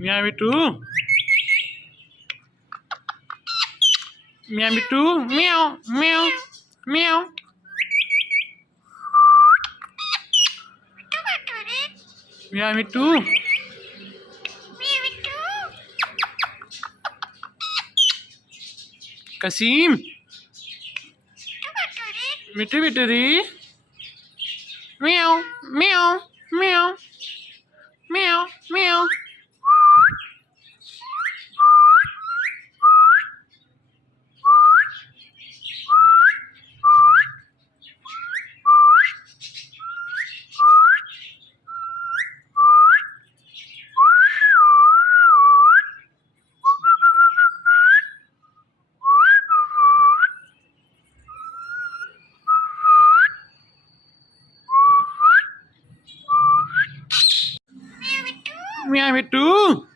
Meow me too. Meow me too. Meow meow meow. Meow me too. Kasim. Mitu mitu di. Meow meow meow meow meow. Meow me too.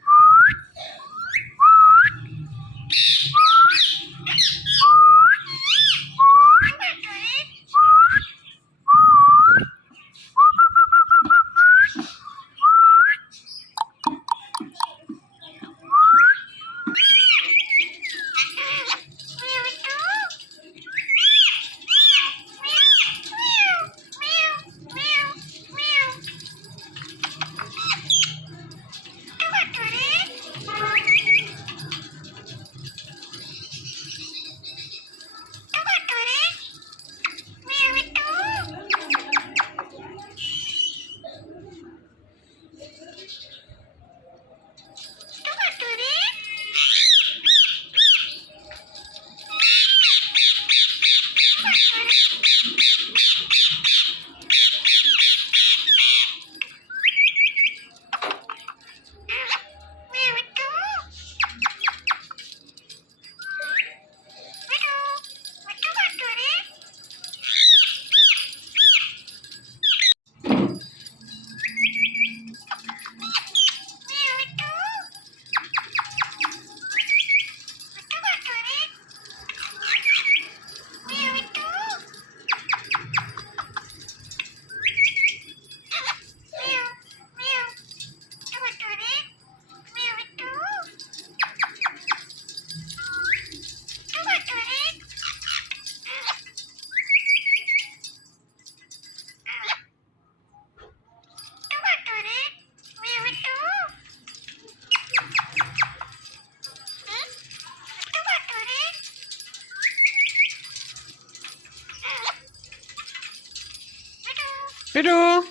Hello.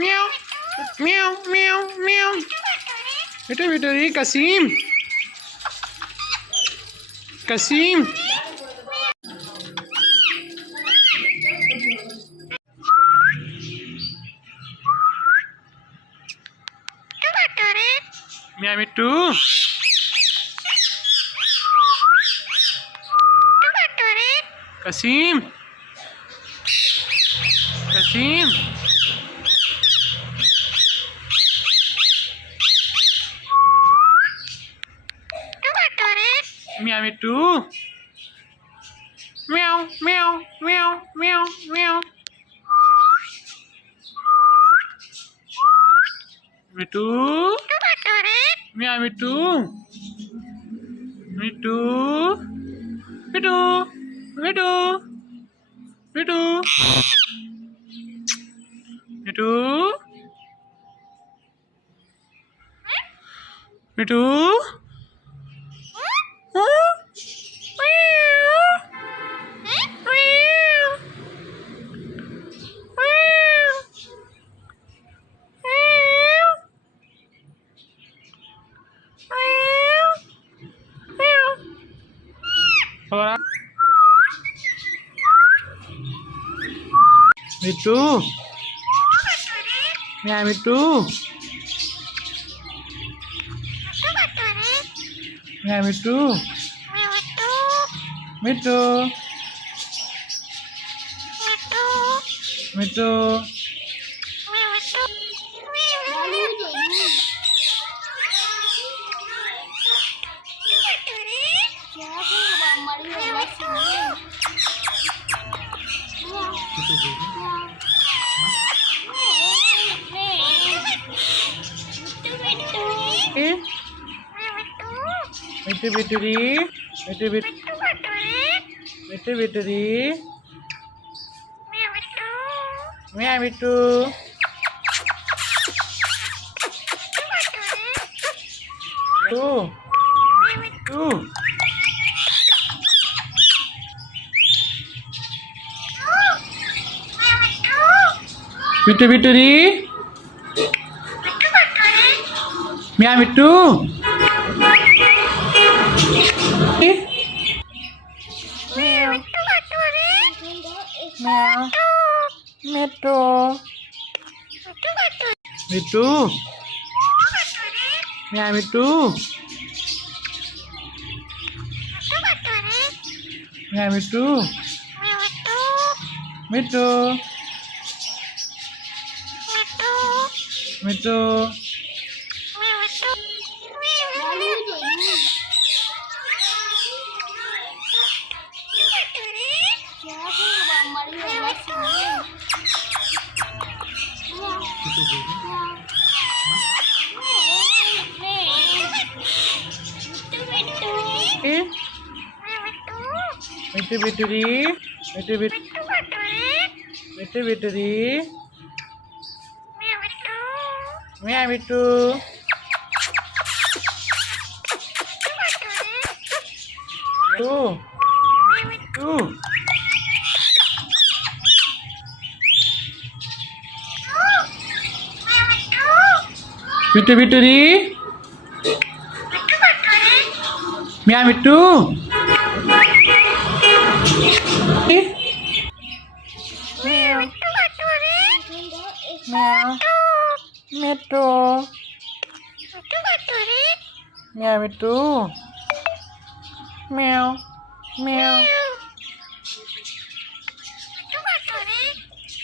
Meow. Meow, meow, meow. Betul ni Kasim. Kasim. Meow me too. Kasim. Kasim. Meow me too. Meow meow meow meow meow. Me too. Meow me too. Me too. Me too. Me too. Me too. Me too. Me too. Me too. Yeah, me too. Yeah, me too. Me too. Me too. Mitu bituri. Mitu bit. Mitu bituri. Meow Mitu. Mitu. Mitu. Mitu bituri. Meow Mitu. Meow. Meow. Mitu. Mitu. Meow Mitu. Meow Mitu. Mitu. Mitu. Mitu bituri. Mitu bit. Mitu bituri. Meow Mitu. Mitu. Mitu bituri. Meow Mitu. Meow. Meow. Mitu. Meow Mitu. Meow. Meow.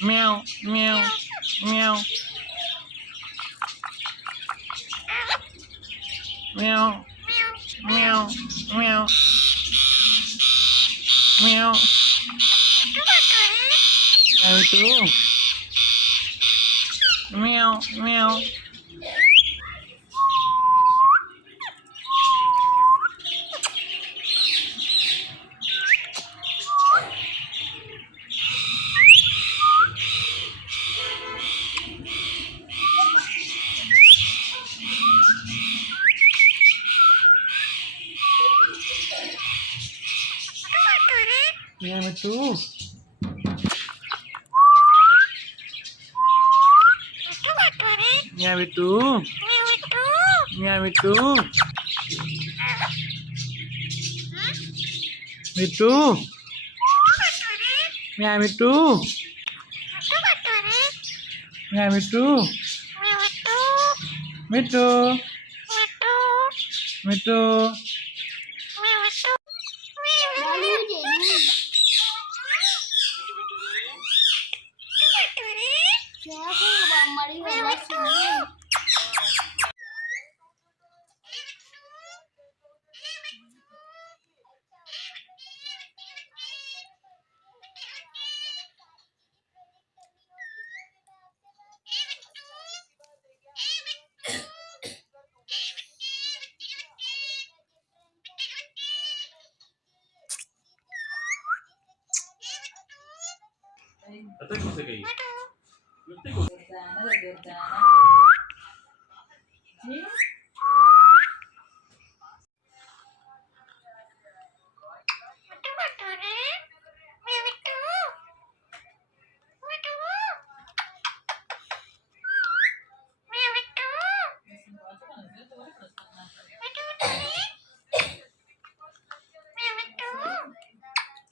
Meow. Meow. Meow. Meow. Meow. Meow. Meow. Meow Mitu. Meow. Meow. Meow Mitu. Meow Mitu. Meow Mitu. Mitu. Meow Mitu. Meow Mitu. Mitu. Mitu.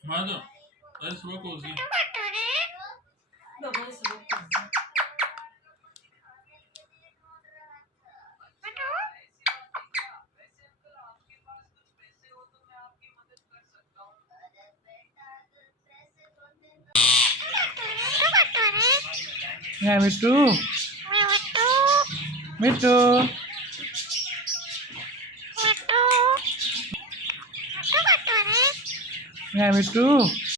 Madam, let's work with you. Meow Mitu. Mitu. Meow Mitu.